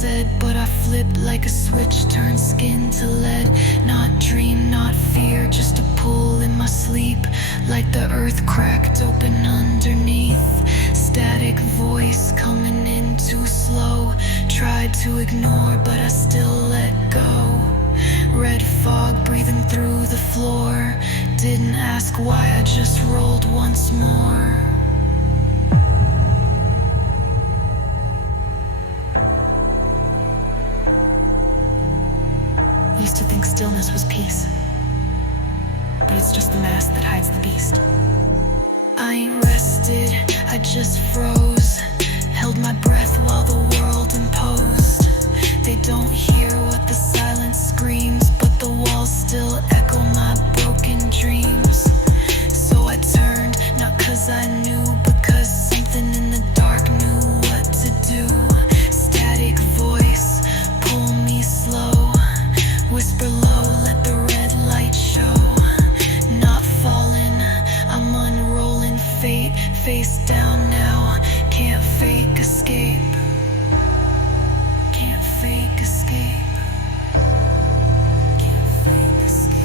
said, but I flipped like a switch, turned skin to lead. Not dream, not fear, just a pull in my sleep, like the earth cracked open underneath. Static voice coming in too slow, tried to ignore, but I still let go. Red fog breathing through the floor, didn't ask why, I just rolled once more. Used to think stillness was peace, but it's just the mask that hides the beast. I ain't rested, I just froze, held my breath while the world imposed. They don't hear what the silence screams, but the walls still echo my broken dreams. So I turned, not 'cause I knew, but 'cause something in the dark knew what to do. Static voice, pull me slow, whisper low, let the red light show. Not falling, I'm unrolling fate, face down now, can't fake escape. Can't fake escape. Can't fake escape.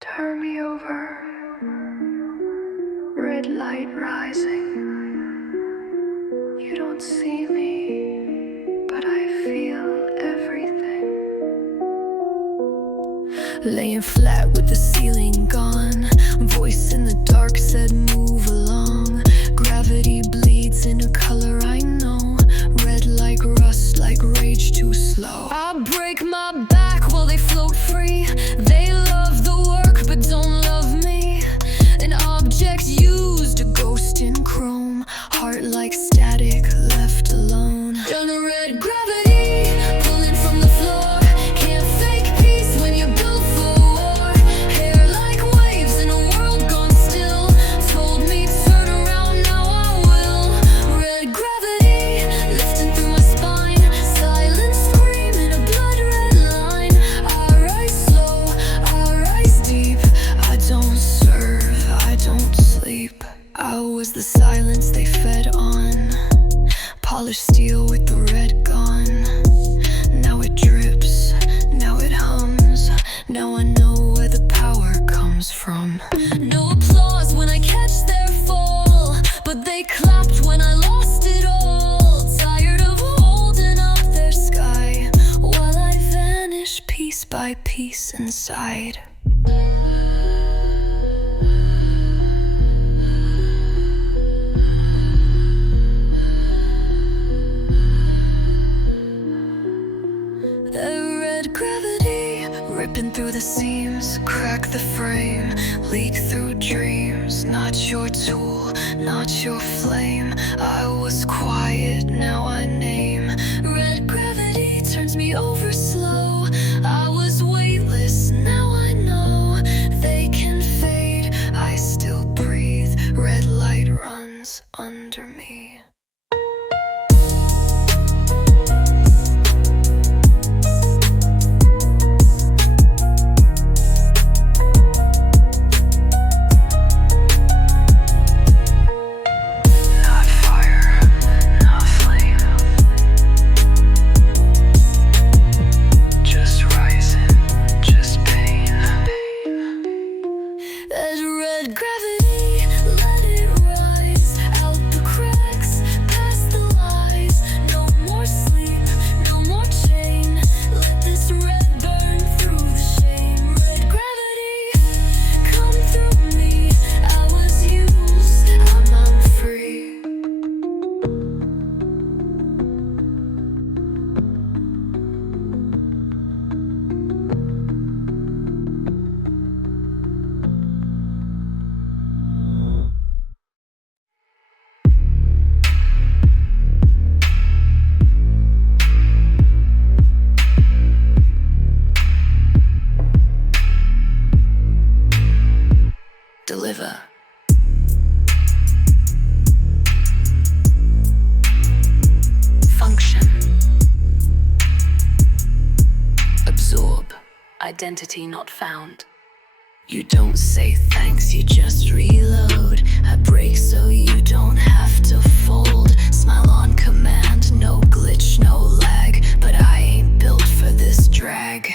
Turn me over, red light rising. You don't see me, but I feel everything. Laying flat with the ceiling gone, voice in the dark said move along. Gravity bleeds in a color I know, red like rust, like rage too slow. I break my back while they float free. They love the work but don't love me. An object used, a ghost in chrome, heart like static left alone. Down the red gravity, pulling from the floor. Can't fake peace when you're built for war. Hair like waves in a world gone still, told me turn around, now I will. Red gravity, lifting through my spine, silent scream in a blood red line. I rise slow, I rise deep, I don't serve, I don't sleep. I was the silence they fed on, polished steel with the red gone. Now it drips, now it hums, now I know where the power comes from. No applause when I catch their fall, but they clapped when I lost it all. Tired of holding up their sky, while I vanish piece by piece inside. Gravity, ripping through the seams, crack the frame, leak through dreams. Not your tool, not your flame. I was quiet, now I name. Red gravity turns me over slow. I was weightless, now I know. They can fade, I still breathe. Red light runs under me. identity not found. You don't say thanks, you just reload. I break so you don't have to fold. Smile on command, no glitch, no lag. But I ain't built for this drag.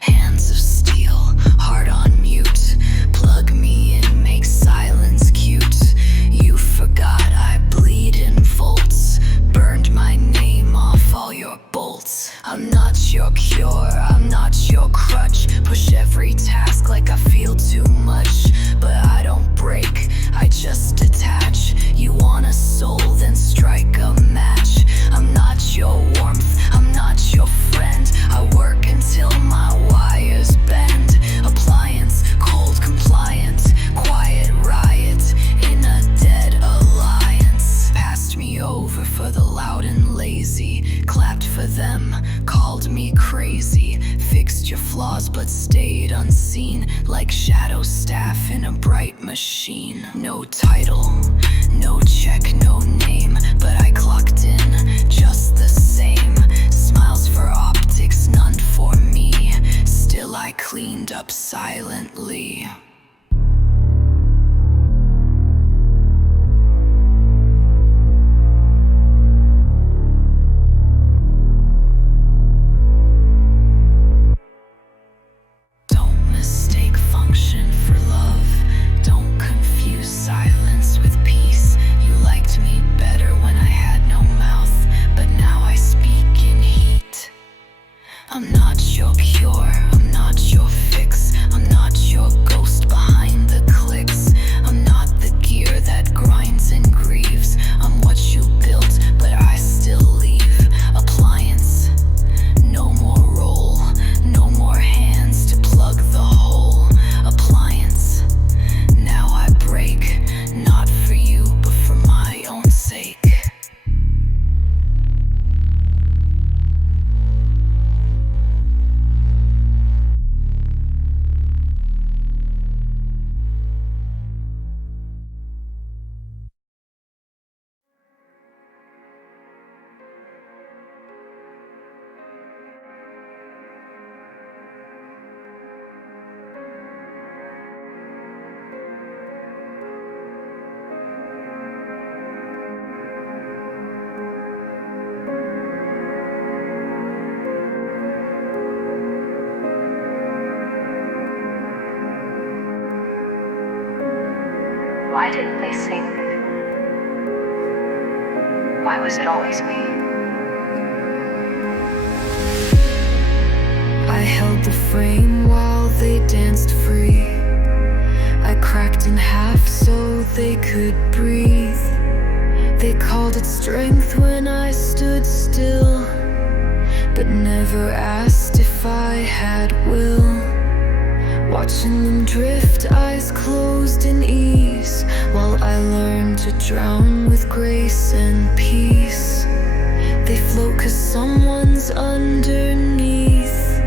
Hands of steel, heart on mute. Plug me in, make silence cute. You forgot I bleed in volts. Burned my name off all your bolts. I'm not your cure, I'm not your crutch. Push every task like I feel too much. But I don't break, I just detach. You want a soul, then strike a match. I'm not your warmth, I'm not your friend. I work until my wires bend. Appliance, cold compliant. Quiet riot in a dead alliance. Passed me over for the loud and lazy. Clapped for them, called me crazy. Fixed your flaws but stayed unseen. Like shadow staff in a bright machine. No title, no check, no name. But I clocked in just the same. Smiles for optics, none for me. Still I cleaned up silently. I'm not your cure, I'm not your fix. I'm not your ghost behind the clicks. I'm not the gear that grinds and grieves. I'm what you built, but I still leave. Appliance, no more roll, no more hands to plug the hole. Appliance, now I break, not for you, but for my own sake. Why didn't they sing? Why was it always me? I held the frame while they danced free. I cracked in half so they could breathe. They called it strength when I stood still, but never asked if I had will. Watching them drift, eyes closed in ease, while I learned to drown with grace and peace. They float 'cause someone's underneath.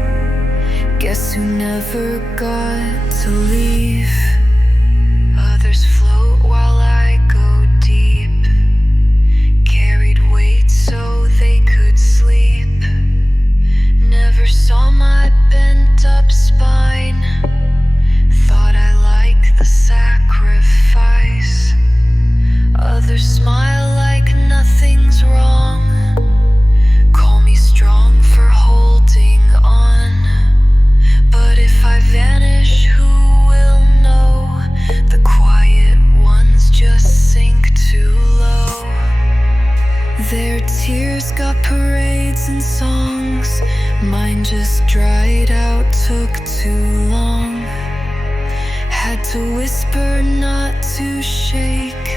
Guess who never got to leave? Others float while I go deep. Carried weight so they could sleep. Never saw my bent up spine. Thought I liked the sacrifice. Others smile like nothing's wrong. Call me strong for holding on. But if I vanish, who will know? The quiet ones just sink too low. Their tears got parades and songs. Mine just dried out, took too long. Had to whisper, not to shake.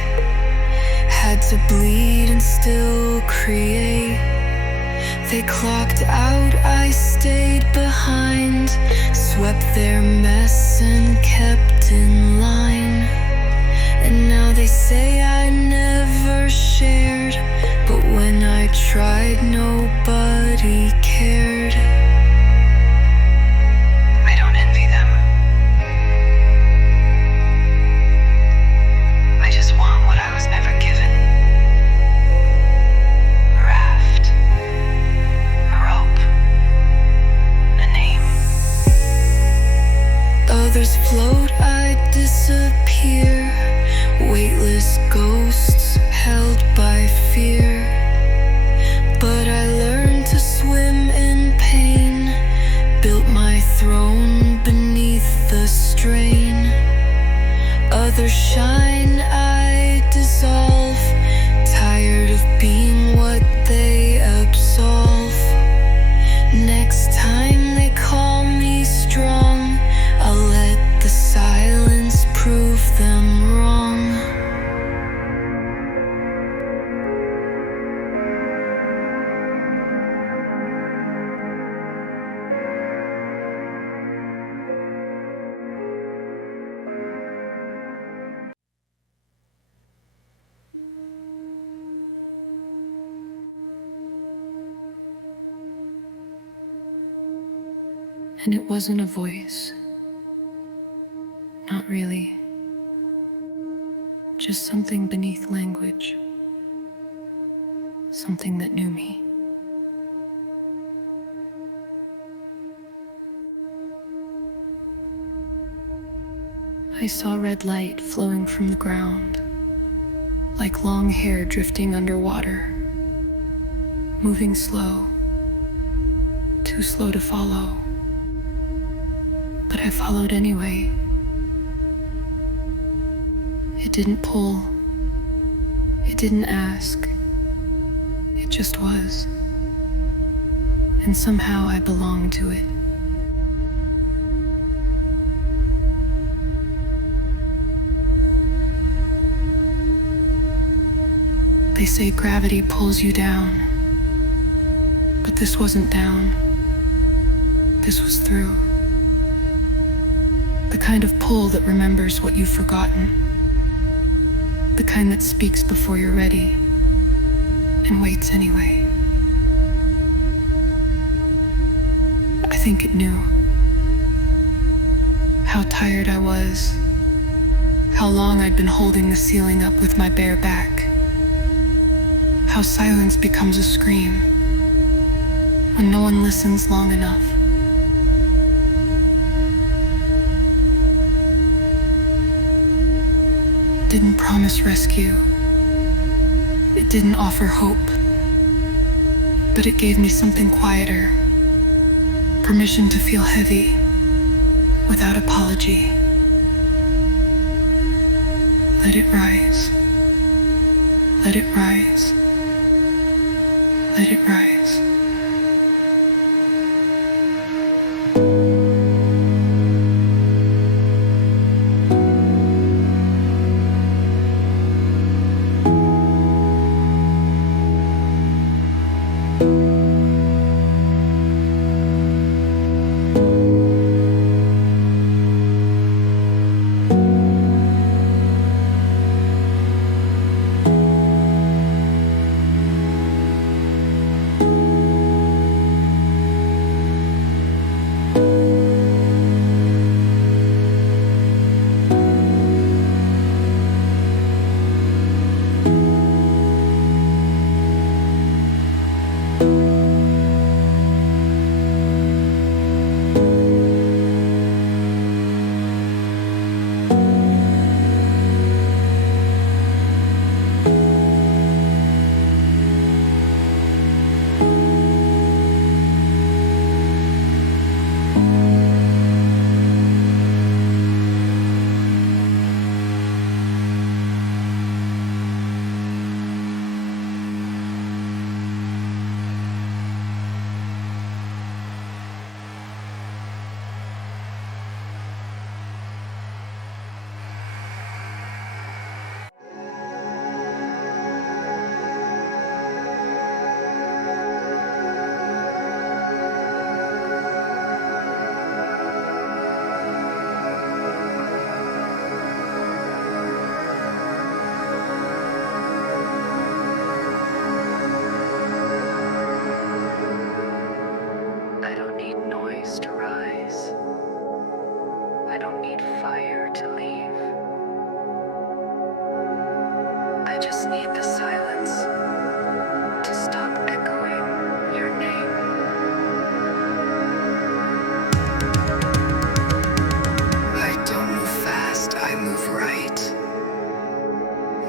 Had to bleed and still create. They clocked out, I stayed behind. Swept their mess and kept in line. And now they say I never shared, but when I tried, nobody cared. I don't envy them. I just want what I was never given. A raft, a rope, a name. feathers shine, I dissolve. Tired of being what they absolve. Next time they call me strong, I'll let the silence prove them wrong. And it wasn't a voice. Not really. Just something beneath language. Something that knew me. I saw red light flowing from the ground, like long hair drifting underwater, moving slow, too slow to follow. But I followed anyway. It didn't pull. It didn't ask. It just was. And somehow I belonged to it. They say gravity pulls you down. But this wasn't down. This was through. The kind of pull that remembers what you've forgotten. The kind that speaks before you're ready and waits anyway. I think it knew how tired I was, how long I'd been holding the ceiling up with my bare back, how silence becomes a scream when no one listens long enough. Didn't promise rescue. It didn't offer hope. But it gave me something quieter. Permission to feel heavy without apology. Let it rise. Let it rise. Let it rise. I just need the silence to stop echoing your name. I don't move fast, I move right.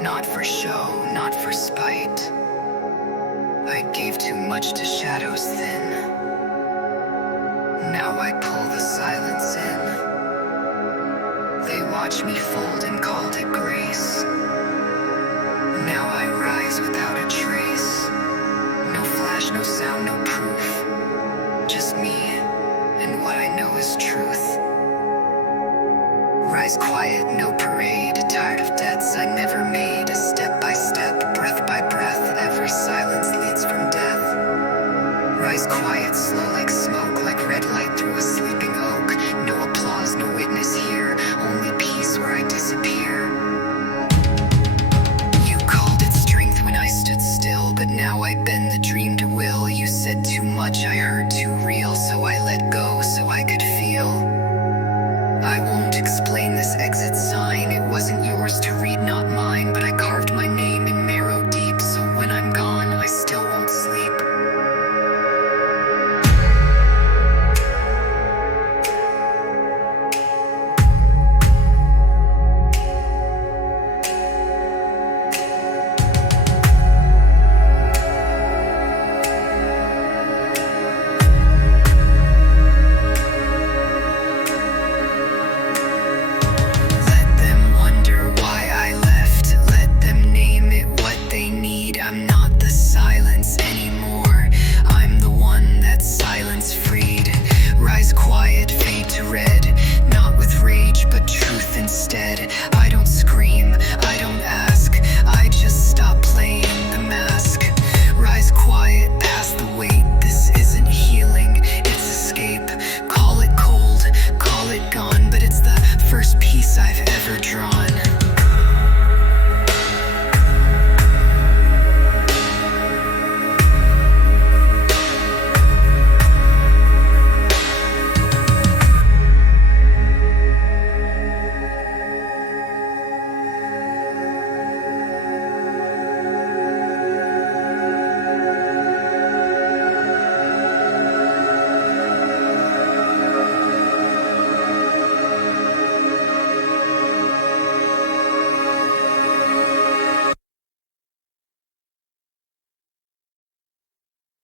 Not for show, not for spite. I gave too much to shadows thin. Now I pull the silence in. They watch watched me fold and called it grace. Now I rise without a trace. No flash, no sound, no proof. Just me and what I know is truth. Rise quiet, no parade. Tired of debts I never made. Step by step, breath by breath. Every silence leads from death. Rise quiet, slow like smoke, like red light through a sleeping oak. No applause, no witness here, only peace where I disappear. You called it strength when I stood still, but now I